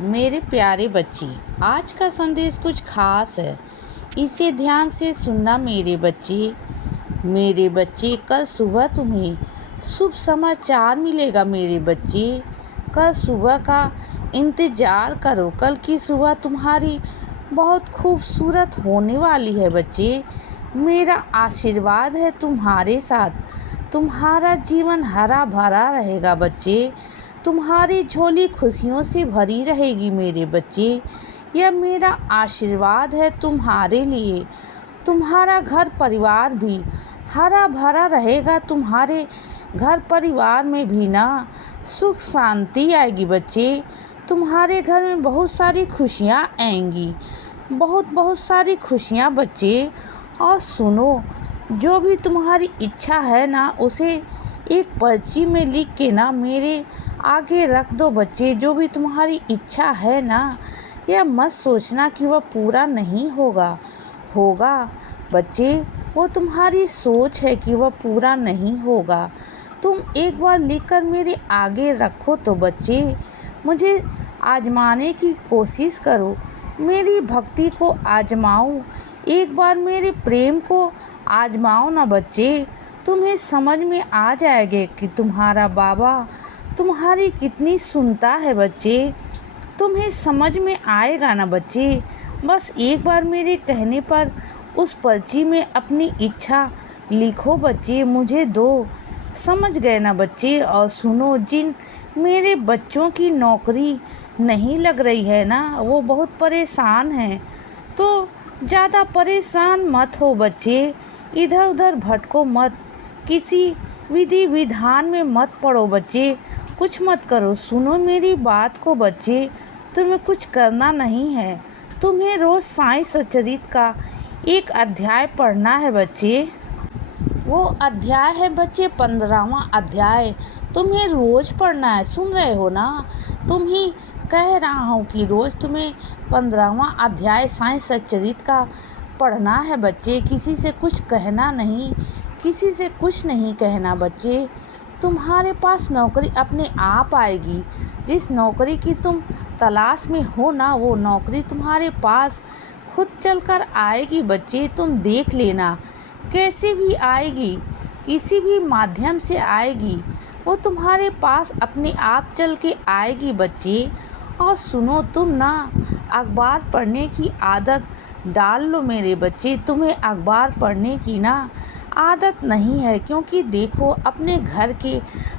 मेरे प्यारे बच्चे, आज का संदेश कुछ खास है। इसे ध्यान से सुनना मेरे बच्चे। मेरे बच्चे, कल सुबह तुम्हें शुभ समाचार मिलेगा मेरे बच्चे। कल सुबह का इंतज़ार करो। कल की सुबह तुम्हारी बहुत खूबसूरत होने वाली है बच्चे। मेरा आशीर्वाद है तुम्हारे साथ। तुम्हारा जीवन हरा भरा रहेगा बच्चे। तुम्हारी झोली खुशियों से भरी रहेगी मेरे बच्चे। यह मेरा आशीर्वाद है तुम्हारे लिए। तुम्हारा घर परिवार भी हरा भरा रहेगा। तुम्हारे घर परिवार में भी ना सुख शांति आएगी बच्चे। तुम्हारे घर में बहुत सारी खुशियाँ आएंगी, बहुत सारी खुशियाँ बच्चे। और सुनो, जो भी तुम्हारी इच्छा है ना, उसे एक पर्ची में लिख के ना मेरे आगे रख दो बच्चे। जो भी तुम्हारी इच्छा है ना, यह मत सोचना कि वह पूरा नहीं होगा बच्चे। वो तुम्हारी सोच है कि वह पूरा नहीं होगा। तुम एक बार लिखकर मेरे आगे रखो तो बच्चे। मुझे आजमाने की कोशिश करो, मेरी भक्ति को आजमाओ। एक बार मेरे प्रेम को आजमाओ ना बच्चे। तुम्हें समझ में आ जाएगा कि तुम्हारा बाबा तुम्हारी कितनी सुनता है बच्चे। तुम्हें समझ में आएगा ना बच्चे। बस एक बार मेरे कहने पर उस पर्ची में अपनी इच्छा लिखो बच्चे, मुझे दो। समझ गए ना बच्चे। और सुनो, जिन मेरे बच्चों की नौकरी नहीं लग रही है ना, वो बहुत परेशान हैं, तो ज़्यादा परेशान मत हो बच्चे। इधर उधर भटको मत, किसी विधि विधान में मत पड़ो बच्चे। कुछ मत करो। सुनो मेरी बात को बच्चे, तुम्हें कुछ करना नहीं है। तुम्हें रोज़ साईं सच्चरित का एक अध्याय पढ़ना है बच्चे। वो अध्याय है बच्चे 15वां अध्याय। तुम्हें रोज़ पढ़ना है, सुन रहे हो ना। तुम ही कह रहा हूँ कि रोज़ तुम्हें 15वां अध्याय साईं सच्चरित का पढ़ना है बच्चे। किसी से कुछ कहना नहीं, किसी से कुछ नहीं कहना बच्चे। तुम्हारे पास नौकरी अपने आप आएगी। जिस नौकरी की तुम तलाश में हो ना, वो नौकरी तुम्हारे पास खुद चलकर आएगी बच्चे। तुम देख लेना, कैसे भी आएगी, किसी भी माध्यम से आएगी। वो तुम्हारे पास अपने आप चल के आएगी बच्चे। और सुनो, तुम ना अखबार पढ़ने की आदत डाल लो मेरे बच्चे। तुम्हें अखबार पढ़ने की ना आदत नहीं है, क्योंकि देखो, अपने घर के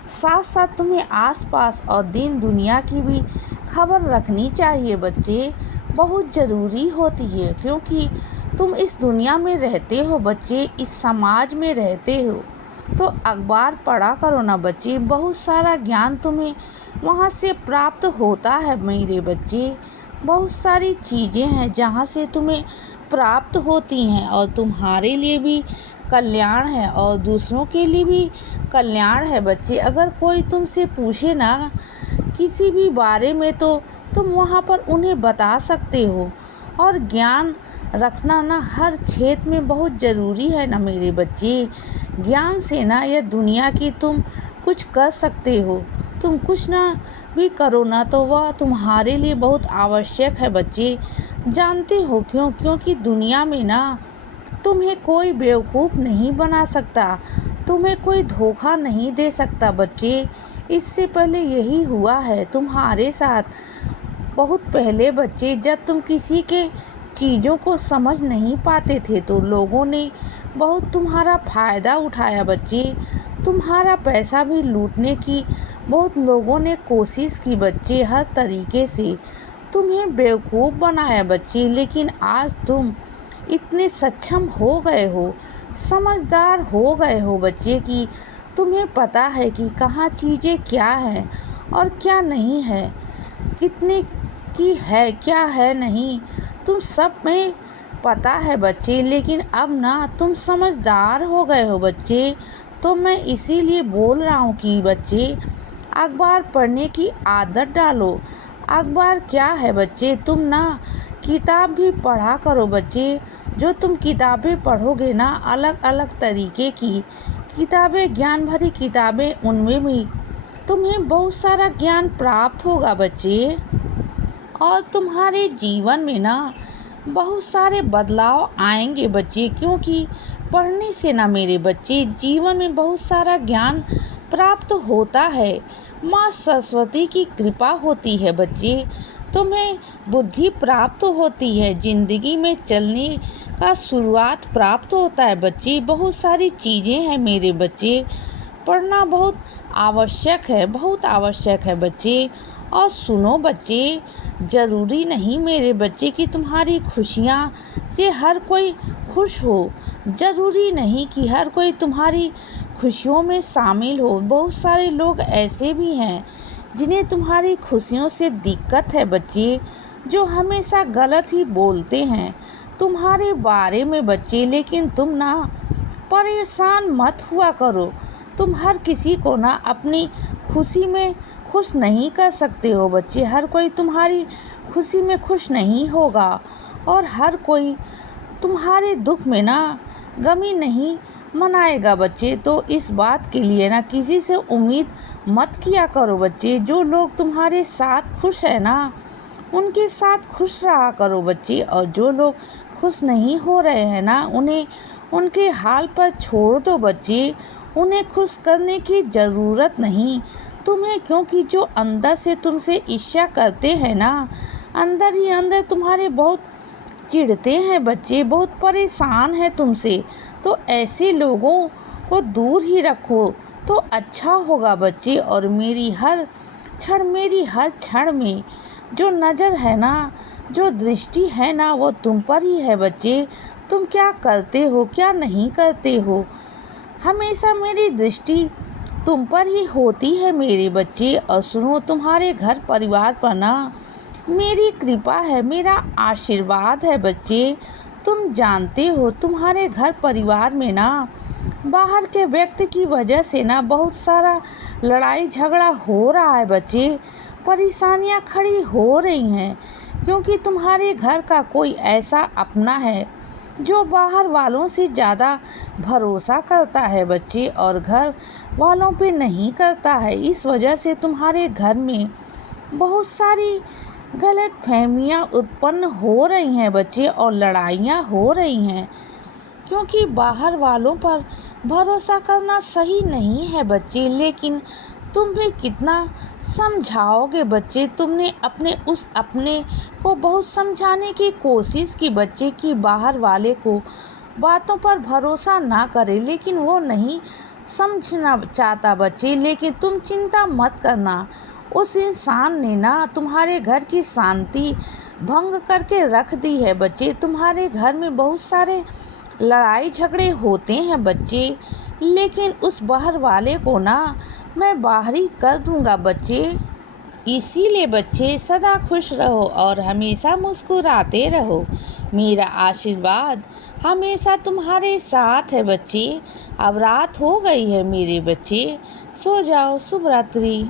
साथ साथ तुम्हें आसपास और दीन दुनिया की भी खबर रखनी चाहिए बच्चे। बहुत ज़रूरी होती है, क्योंकि तुम इस दुनिया में रहते हो बच्चे, इस समाज में रहते हो। तो अखबार पढ़ा करो ना बच्चे। बहुत सारा ज्ञान तुम्हें वहाँ से प्राप्त होता है मेरे बच्चे। बहुत सारी चीज़ें हैं जहाँ से तुम्हें प्राप्त होती हैं, और तुम्हारे लिए भी कल्याण है और दूसरों के लिए भी कल्याण है बच्चे। अगर कोई तुमसे पूछे ना किसी भी बारे में, तो तुम वहाँ पर उन्हें बता सकते हो। और ज्ञान रखना ना हर क्षेत्र में बहुत ज़रूरी है ना मेरे बच्चे। ज्ञान से ना यह दुनिया की तुम कुछ कर सकते हो। तुम कुछ ना भी करो ना, तो वह तुम्हारे लिए बहुत आवश्यक है बच्चे। जानते हो क्यों? क्योंकि दुनिया में ना तुम्हें कोई बेवकूफ़ नहीं बना सकता, तुम्हें कोई धोखा नहीं दे सकता बच्चे। इससे पहले यही हुआ है तुम्हारे साथ। बहुत पहले बच्चे, जब तुम किसी के चीज़ों को समझ नहीं पाते थे, तो लोगों ने बहुत तुम्हारा फ़ायदा उठाया बच्चे। तुम्हारा पैसा भी लूटने की बहुत लोगों ने कोशिश की बच्चे, हर तरीके से तुम्हें बेवकूफ़ बनाया बच्चे। लेकिन आज तुम इतने सक्षम हो गए हो, समझदार हो गए हो बच्चे, कि तुम्हें पता है कि कहाँ चीज़ें क्या हैं और क्या नहीं है, कितने की है, क्या है नहीं, तुम सब में पता है बच्चे। लेकिन अब ना तुम समझदार हो गए हो बच्चे। तो मैं इसीलिए बोल रहा हूँ कि बच्चे, अखबार पढ़ने की आदत डालो। अखबार क्या है बच्चे, तुम ना किताब भी पढ़ा करो बच्चे। जो तुम किताबें पढ़ोगे ना, अलग अलग तरीके की किताबें, ज्ञान भरी किताबें, उनमें भी तुम्हें बहुत सारा ज्ञान प्राप्त होगा बच्चे। और तुम्हारे जीवन में ना बहुत सारे बदलाव आएंगे बच्चे, क्योंकि पढ़ने से ना मेरे बच्चे जीवन में बहुत सारा ज्ञान प्राप्त होता है। माँ सरस्वती की कृपा होती है बच्चे, तुम्हें बुद्धि प्राप्त होती है, जिंदगी में चलने का शुरुआत प्राप्त होता है बच्चे। बहुत सारी चीज़ें हैं मेरे बच्चे, पढ़ना बहुत आवश्यक है, बहुत आवश्यक है बच्चे। और सुनो बच्चे, ज़रूरी नहीं मेरे बच्चे कि तुम्हारी खुशियाँ से हर कोई खुश हो, ज़रूरी नहीं कि हर कोई तुम्हारी खुशियों में शामिल हो। बहुत सारे लोग ऐसे भी हैं जिन्हें तुम्हारी खुशियों से दिक्कत है बच्चे, जो हमेशा गलत ही बोलते हैं तुम्हारे बारे में बच्चे। लेकिन तुम ना परेशान मत हुआ करो, तुम हर किसी को ना अपनी खुशी में खुश नहीं कर सकते हो बच्चे। हर कोई तुम्हारी खुशी में खुश नहीं होगा और हर कोई तुम्हारे दुख में ना गमी नहीं मनाएगा बच्चे। तो इस बात के लिए ना किसी से उम्मीद मत किया करो बच्चे। जो लोग तुम्हारे साथ खुश है ना उनके साथ खुश रहा करो बच्चे, और जो लोग खुश नहीं हो रहे हैं ना उन्हें उनके हाल पर छोड़ दो बच्चे। उन्हें खुश करने की ज़रूरत नहीं तुम्हें, क्योंकि जो अंदर से तुमसे ईर्ष्या करते हैं ना अंदर ही अंदर तुम्हारे बहुत चिढ़ते हैं बच्चे, बहुत परेशान है तुमसे। तो ऐसे लोगों को दूर ही रखो तो अच्छा होगा बच्चे। और मेरी हर क्षण में जो नज़र है ना, जो दृष्टि है ना, वो तुम पर ही है बच्चे। तुम क्या करते हो क्या नहीं करते हो, हमेशा मेरी दृष्टि तुम पर ही होती है मेरे बच्चे। और सुनो, तुम्हारे घर परिवार पर ना मेरी कृपा है, मेरा आशीर्वाद है बच्चे। तुम जानते हो तुम्हारे घर परिवार में ना बाहर के व्यक्ति की वजह से ना बहुत सारा लड़ाई झगड़ा हो रहा है बच्चे, परेशानियां खड़ी हो रही हैं, क्योंकि तुम्हारे घर का कोई ऐसा अपना है जो बाहर वालों से ज़्यादा भरोसा करता है बच्चे और घर वालों पे नहीं करता है। इस वजह से तुम्हारे घर में बहुत सारी गलतफहमियां उत्पन्न हो रही हैं बच्चे और लड़ाइयां हो रही हैं, क्योंकि बाहर वालों पर भरोसा करना सही नहीं है बच्चे। लेकिन तुम भी कितना समझाओगे बच्चे। तुमने अपने को बहुत समझाने की कोशिश की बच्चे कि बाहर वाले को बातों पर भरोसा ना करे, लेकिन वो नहीं समझना चाहता बच्चे। लेकिन तुम चिंता मत करना, उस इंसान ने ना तुम्हारे घर की शांति भंग करके रख दी है बच्चे। तुम्हारे घर में बहुत सारे लड़ाई झगड़े होते हैं बच्चे, लेकिन उस बाहर वाले को ना मैं बाहरी कर दूंगा बच्चे। इसीलिए बच्चे सदा खुश रहो और हमेशा मुस्कुराते रहो। मेरा आशीर्वाद हमेशा तुम्हारे साथ है बच्चे। अब रात हो गई है मेरे बच्चे, सो जाओ। शुभ रात्रि।